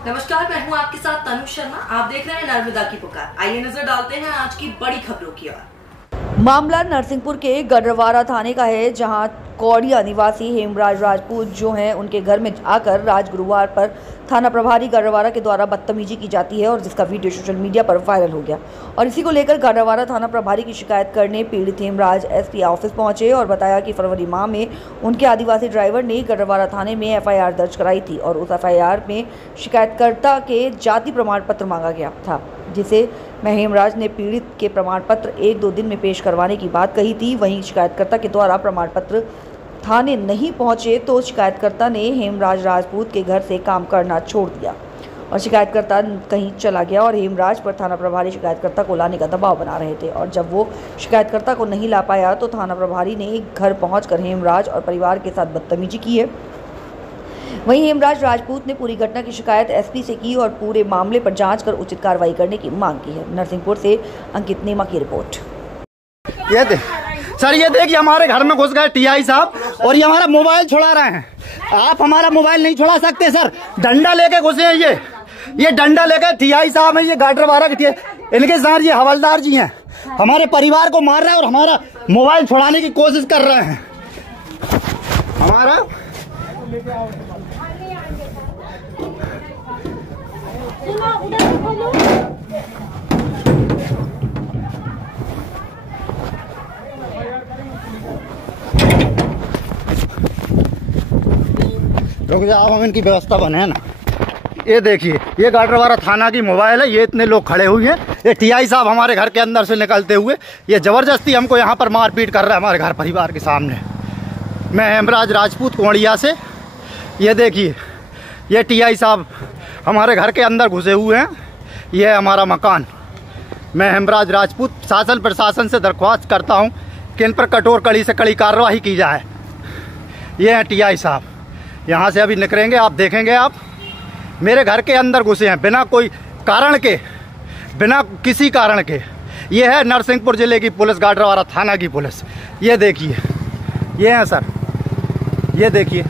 नमस्कार, मैं हूं आपके साथ तनु शर्मा। आप देख रहे हैं नर्मदा की पुकार। आइए नजर डालते हैं आज की बड़ी खबरों की ओर। मामला नरसिंहपुर के गढ़वारा थाने का है, जहां कौड़िया निवासी हेमराज राजपूत जो हैं उनके घर में आकर गुरुवार पर थाना प्रभारी गढ़वारा के द्वारा बदतमीजी की जाती है और जिसका वीडियो सोशल मीडिया पर वायरल हो गया। और इसी को लेकर गढ़वारा थाना प्रभारी की शिकायत करने पीड़ित हेमराज एसपी ऑफिस पहुंचे और बताया कि फरवरी माह में उनके आदिवासी ड्राइवर ने गढ़वारा थाने में एफआईआर दर्ज कराई थी और उस एफआईआर में शिकायतकर्ता के जाति प्रमाण पत्र मांगा गया था, जिसे हेमराज ने पीड़ित के प्रमाण पत्र 1-2 दिन में पेश करवाने की बात कही थी। वहीं शिकायतकर्ता के द्वारा प्रमाण पत्र थाने नहीं पहुंचे तो शिकायतकर्ता ने हेमराज राजपूत के घर से काम करना छोड़ दिया और शिकायतकर्ता कहीं चला गया और हेमराज पर थाना प्रभारी शिकायतकर्ता को लाने का दबाव बना रहे थे। और जब वो शिकायतकर्ता को नहीं ला पाया तो थाना प्रभारी ने घर पहुंचकर हेमराज और परिवार के साथ बदतमीजी की है। वहीं हेमराज राजपूत ने पूरी घटना की शिकायत एसपी से की और पूरे मामले पर जांच कर उचित कार्रवाई करने की मांग की है। नरसिंहपुर से अंकित नेमा की रिपोर्ट। सर ये देखिए हमारे घर में घुस गए टीआई साहब और ये हमारा मोबाइल छुड़ा रहे हैं। आप हमारा मोबाइल नहीं छुड़ा सकते सर, डंडा लेके घुसे हैं ये डंडा लेके टीआई साहब है, ये गढ़वारा के इनके साथ ये हवलदार जी हैं, हमारे परिवार को मार रहे हैं और हमारा मोबाइल छुड़ाने की कोशिश कर रहे हैं। हमारा रुक जाओ, हम इनकी व्यवस्था बने ना। ये देखिए ये गढ़वारा थाना की मोबाइल है, ये इतने लोग खड़े हुए हैं, ये टीआई साहब हमारे घर के अंदर से निकलते हुए ये जबरदस्ती हमको यहाँ पर मारपीट कर रहा है हमारे घर परिवार के सामने। मैं हेमराज राजपूत कौड़िया से, ये देखिए ये टीआई साहब हमारे घर के अंदर घुसे हुए हैं, ये है हमारा मकान। मैं हेमराज राजपूत शासन प्रशासन से दरख्वास्त करता हूँ कि इन पर कठोर कड़ी से कड़ी कार्रवाई की जाए। ये हैं टीआई साहब, यहाँ से अभी निकलेंगे, आप देखेंगे। आप मेरे घर के अंदर घुसे हैं बिना कोई कारण के, बिना किसी कारण के। ये है नरसिंहपुर जिले की पुलिस, गढ़वारा थाना की पुलिस। ये देखिए ये हैं सर, ये देखिए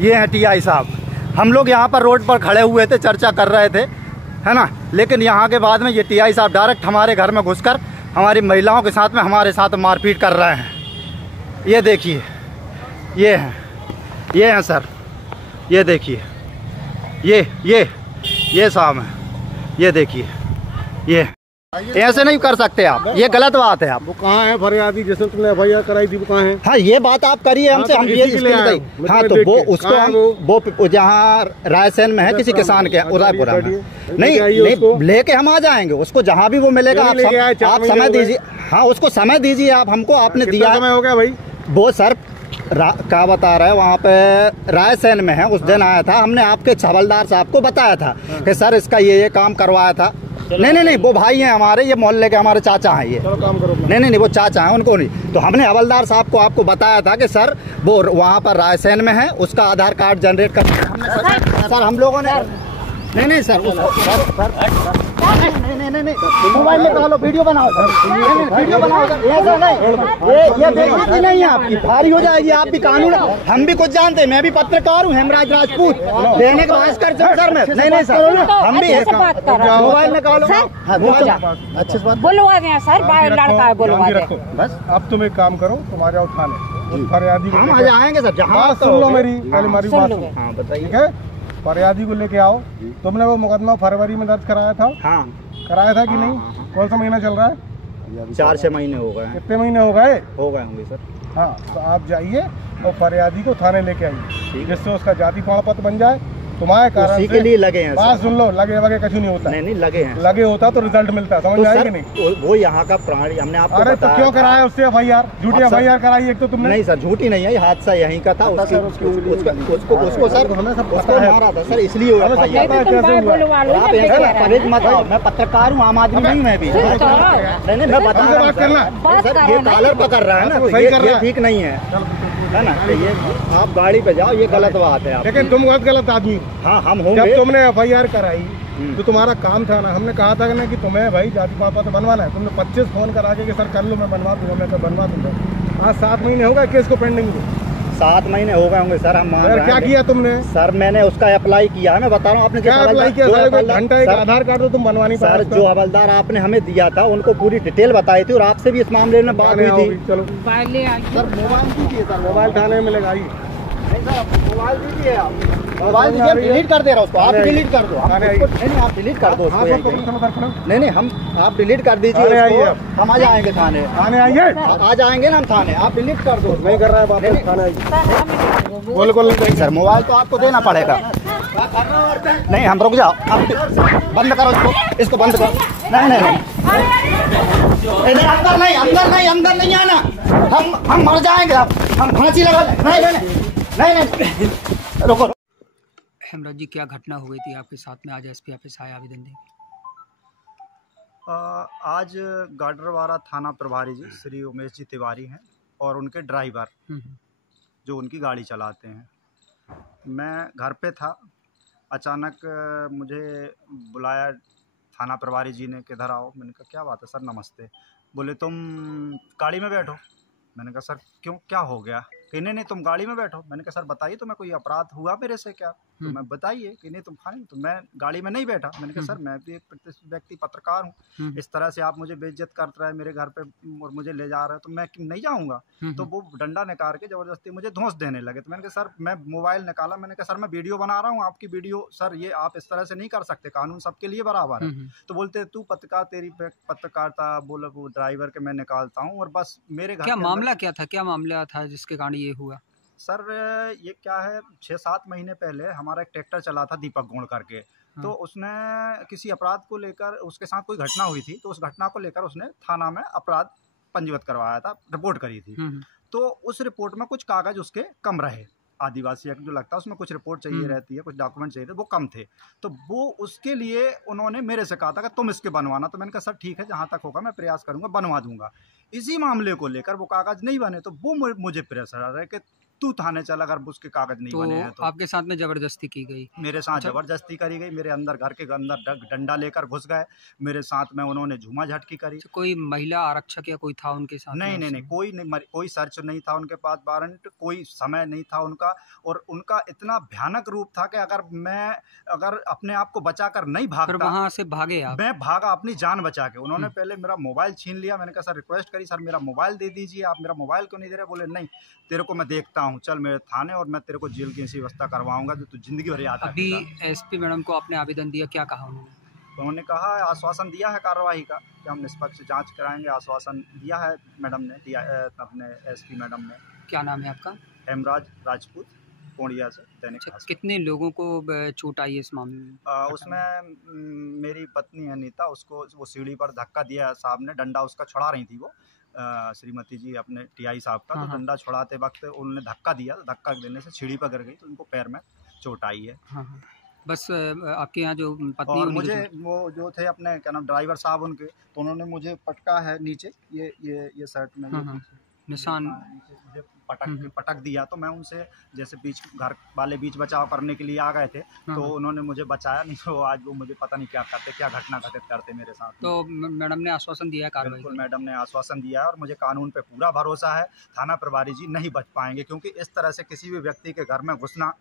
ये हैं टीआई साहब। हम लोग यहाँ पर रोड पर खड़े हुए थे, चर्चा कर रहे थे, है ना, लेकिन यहाँ के बाद में ये टीआई साहब डायरेक्ट हमारे घर में घुसकर हमारी महिलाओं के साथ में हमारे साथ मारपीट कर रहे हैं। ये देखिए ये हैं सर, ये देखिए ये साहब हैं, ये देखिए ये ऐसे नहीं कर सकते आप, ये गलत बात है। आप वो कहाँ है फरियादी, जैसे तुमने एफआईआर कराई थी वो कहाँ है? हाँ ये बात आप करिए हमसे, हम ये हाँ तो वो उसको हम वो जहाँ रायसेन में है किसी किसान के उदयपुरा में, नहीं लेके हम आ जाएंगे उसको, जहाँ भी वो मिलेगा। आप समय दीजिए, हाँ उसको समय दीजिए आप हमको। आपने दिया समय हो गया भाई? वो सर क्या बता रहे हैं, वहाँ पे रायसेन में है, उस दिन आया था, हमने आपके हवलदार साहब को बताया था कि सर इसका ये काम करवाया था। नहीं वो भाई हैं हमारे, ये मोहल्ले के हमारे चाचा हैं, ये काम करो। नहीं वो चाचा हैं, उनको नहीं। तो हमने हवलदार साहब को आपको बताया था कि सर वो वहाँ पर रायसेन में है, उसका आधार कार्ड जनरेट कर सर हम लोगों ने नहीं सर नहीं मोबाइल निकालो, वीडियो बनाओ, वीडियो बनाओ। ये बेइज्जती नहीं है आपकी, भारी हो जाएगी। आप भी कानून, हम भी कुछ जानते हैं, मैं भी पत्रकार हूँ हेमराज राजपूत, लेने का बात कर सर मैं नहीं सर, हम भी मोबाइल निकालो। अच्छे से बोलवा दें सर, लड़का है बोलवा दें बस। अब तुम एक काम करो, तुम आ जाओ थाने, फरियादी हम आ जाएंगे सर। जहाँ सुन लो मेरी बात, हाँ बताइए। ठीक है, फरियादी को लेके आओ। तुमने वो मुकदमा फरवरी में दर्ज कराया था? हाँ कराया था कि नहीं? कौन सा महीना चल रहा है? 4-6 महीने हो गए। कितने महीने हो गए? हो गए होंगे सर। हाँ तो आप जाइए और फरियादी को थाने लेके आइए, जिससे उसका जाति प्रमाण पत्र बन जाए। तुम्हारे कारण के लिए लगे हैं। बात सुन लो, लगे वगे कुछ नहीं होता। नहीं लगे हैं, लगे होता तो रिजल्ट मिलता है, समझ आएगी नहीं? वो यहाँ का प्राणी हमने आपको अरे तो क्यों कराया उससे एफआईआर? झूठी एफआईआर कराई एक तो तुमने। नहीं सर झूठी नहीं है, हादसा यहीं का था। उसको सर हमें सब मारा था सर, इसलिए मत आओ। मैं पत्रकार हूँ, आम आदमी नहीं मैं भी। नहीं मैं बता रहा हूँ सर, ये कॉलर पकड़ रहा है ना, ये ठीक नहीं है ना। ये आप गाड़ी पे जाओ, ये गलत बात है। लेकिन तुम बहुत गलत आदमी। हाँ हम होंगे। जब तुमने एफआईआर कराई तो तुम्हारा काम था ना, हमने कहा था ना कि तुम्हें भाई जाति प्रमाण पत्र बनवाना है। तुमने 25 फोन करा के कि सर कर लो, मैं बनवा दूंगा, मैं तो बनवा दूंगा। आज 7 महीने हो गए केस को पेंडिंग को। 7 महीने हो गए होंगे सर, हम मान रहे हैं। क्या किया तुमने? सर मैंने उसका अप्लाई किया है, मैं बता रहा हूँ। आपने क्या अप्लाई किया? घंटा एक आधार कार्ड तो तुम बनवा नहीं पाए। सर जो हवलदार आपने हमें दिया था उनको पूरी डिटेल बताई थी और आपसे भी इस मामले में बात हुई थी। चलो सर मोबाइल दीजिए, सर मोबाइल थाने में मिलेगा। नहीं सर मोबाइल दीजिए, आप मोबाइल दीजिए, डिलीट कर दे रहा हूँ उसको। आप डिलीट कर दो, नहीं आप डिलीट कर दो उसको। नहीं हम आप डिलीट कर दीजिए उसको, हम आ जाएंगे थाने। थाने आइए, आ जाएंगे ना हम थाने, आप डिलीट कर दो। नहीं कर रहा है वापस थाने आइए। बोल सर मोबाइल तो आपको देना पड़ेगा। नहीं हम रुक जाओ, आप बंद करो इसको बंद करो। नहीं अंदर नहीं आना, हम मर जाएंगे, हम फांसी लगा। नहीं रुको। हेमराज जी, क्या घटना हो गई थी आपके साथ में? आज एसपी ऑफिस आए आवेदन देंगे। आज गाडरवारा थाना प्रभारी जी श्री उमेश जी तिवारी हैं और उनके ड्राइवर जो उनकी गाड़ी चलाते हैं। मैं घर पे था, अचानक मुझे बुलाया थाना प्रभारी जी ने, किधर आओ। मैंने कहा क्या बात है सर, नमस्ते। बोले तुम गाड़ी में बैठो। मैंने कहा सर क्यों, क्या हो गया? कि नहीं तुम गाड़ी में बैठो। मैंने कहा सर बताइए, तुम्हें कोई अपराध हुआ मेरे से क्या? तो मैं बताइए। कि नहीं तुम खाने, तो मैं गाड़ी में नहीं बैठा। मैंने कहा सर मैं भी एक प्रतिष्ठित व्यक्ति पत्रकार हूँ, इस तरह से आप मुझे बेइज्जत कर रहे हैं मेरे घर पे और मुझे ले जा रहे हैं तो मैं नहीं जाऊँगा। तो वो डंडा निकाल के ज़बरदस्ती मुझे धौंस देने लगे। तो मैंने कहा सर, मैं मोबाइल निकाला, मैंने कहा सर मैं वीडियो बना रहा हूँ, आपकी वीडियो सर ये आप इस तरह से नहीं कर सकते, कानून सबके लिए बराबर है। तो बोलते तू पत्रकार, तेरी पत्रकारिता, बोला वो ड्राइवर के मैं निकालता हूँ और बस मेरे घर। क्या मामला क्या था, क्या मामला था जिसके कारण ये हुआ? सर ये क्या है, 6-7 महीने पहले हमारा एक ट्रैक्टर चला था दीपक गोड़ करके। तो उसने किसी अपराध को लेकर, उसके साथ कोई घटना हुई थी, तो उस घटना को लेकर उसने थाना में अपराध पंजीबद्ध करवाया था, रिपोर्ट करी थी। तो उस रिपोर्ट में कुछ कागज उसके कम रहे, आदिवासी एक्ट जो लगता है उसमें कुछ रिपोर्ट चाहिए रहती है, कुछ डॉक्यूमेंट चाहिए थे, वो कम थे। तो वो उसके लिए उन्होंने मेरे से कहा था कि तुम इसके बनवाना। तो मैंने कहा सर ठीक है, जहाँ तक होगा मैं प्रयास करूँगा, बनवा दूंगा। इसी मामले को लेकर वो कागज नहीं बने तो वो मुझे प्रेशर आ रहा है कि तू थाने चल अगर उसके कागज नहीं बने हैं तो। आपके साथ में जबरदस्ती की गई? मेरे साथ जबरदस्ती करी गई, मेरे अंदर घर के अंदर डंडा लेकर घुस गए, मेरे साथ में उन्होंने झूमा झटकी करी। कोई महिला आरक्षक या कोई था उनके साथ? नहीं कोई सर्च नहीं था उनके पास, वारंट कोई समय नहीं था उनका। और उनका इतना भयानक रूप था कि अगर अपने आप को बचा कर नहीं भागता, फिर वहाँ से भागे आप? मैं भागा अपनी जान बचा के। उन्होंने पहले मेरा मोबाइल छीन लिया। मैंने कहा सर रिक्वेस्ट करी, सर मेरा मोबाइल दे दीजिए, आप मेरा मोबाइल क्यों नहीं दे रहे? बोले नहीं तेरे को मैं देखता हूँ, चल मेरे थाने और मैं तेरे को जेल की ऐसी व्यवस्था करवाऊंगा जो तू जिंदगी भर याद रखेगा। अभी एसपी मैडम को आपने आवेदन दिया, क्या कहा उन्होंने? उन्होंने कहा आश्वासन दिया है कार्रवाई का कि हम निष्पक्ष जांच कराएंगे, आश्वासन दिया है मैडम ने, दिया अपने एसपी मैडम ने। क्या नाम है आपका? हेमराज राजपूत, कोणिया से, दैनिक भास्कर। कितने लोगों को चोट आई है इस मामले में? उसमें मेरी पत्नी है नीता, उसको वो सीढ़ी पर धक्का दिया साहब ने, डंडा उसका छुड़ा रही थी वो श्रीमती जी अपने टीआई साहब का। तो डंडा छुड़ाते वक्त उन्होंने धक्का दिया, धक्का देने से सीढ़ी पर गिर गई तो उनको पैर में चोट आई है। बस आपके यहाँ जो पत्नी, और मुझे वो जो थे अपने क्या नाम ड्राइवर साहब उनके, तो उन्होंने मुझे पटका है नीचे, ये शर्ट में निशान मुझे पटक दिया। तो मैं उनसे जैसे घर वाले बीच बचाव करने के लिए आ गए थे, तो उन्होंने मुझे बचाया, नहीं तो आज वो मुझे पता नहीं क्या करते, क्या घटना घटित करते मेरे साथ। तो मैडम ने आश्वासन दिया है कार्रवाई? बिल्कुल मैडम ने आश्वासन दिया है और मुझे कानून पे पूरा भरोसा है। थाना प्रभारी जी नहीं बच पाएंगे, क्योंकि इस तरह से किसी भी व्यक्ति के घर में घुसना,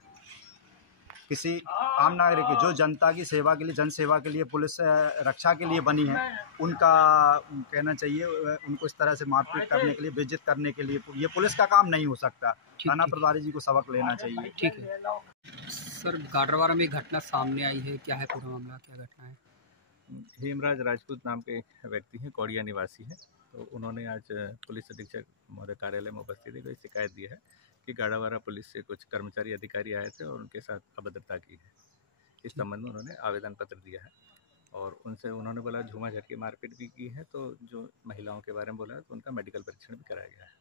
किसी आम नागरिक की जो जनता की सेवा के लिए, जन सेवा के लिए, पुलिस रक्षा के लिए बनी है, उनका कहना चाहिए उनको इस तरह से मारपीट करने के लिए, बेइज्जत करने के लिए ये पुलिस का काम नहीं हो सकता। थाना प्रभारी जी को सबक लेना चाहिए। ठीक है सर, गाडरवारा में घटना सामने आई है, क्या है पूरा मामला, क्या घटना है? हेमराज राजपूत नाम के व्यक्ति हैं, कोड़िया निवासी हैं। तो उन्होंने आज पुलिस अधीक्षक महोदय कार्यालय में उपस्थित होकर शिकायत दी है कि गाडरवारा पुलिस से कुछ कर्मचारी अधिकारी आए थे और उनके साथ अभद्रता की है। इस संबंध में उन्होंने आवेदन पत्र दिया है और उनसे उन्होंने बोला झूमा झटके मारपीट भी की है। तो जो महिलाओं के बारे में बोला है तो उनका मेडिकल परीक्षण भी कराया गया है।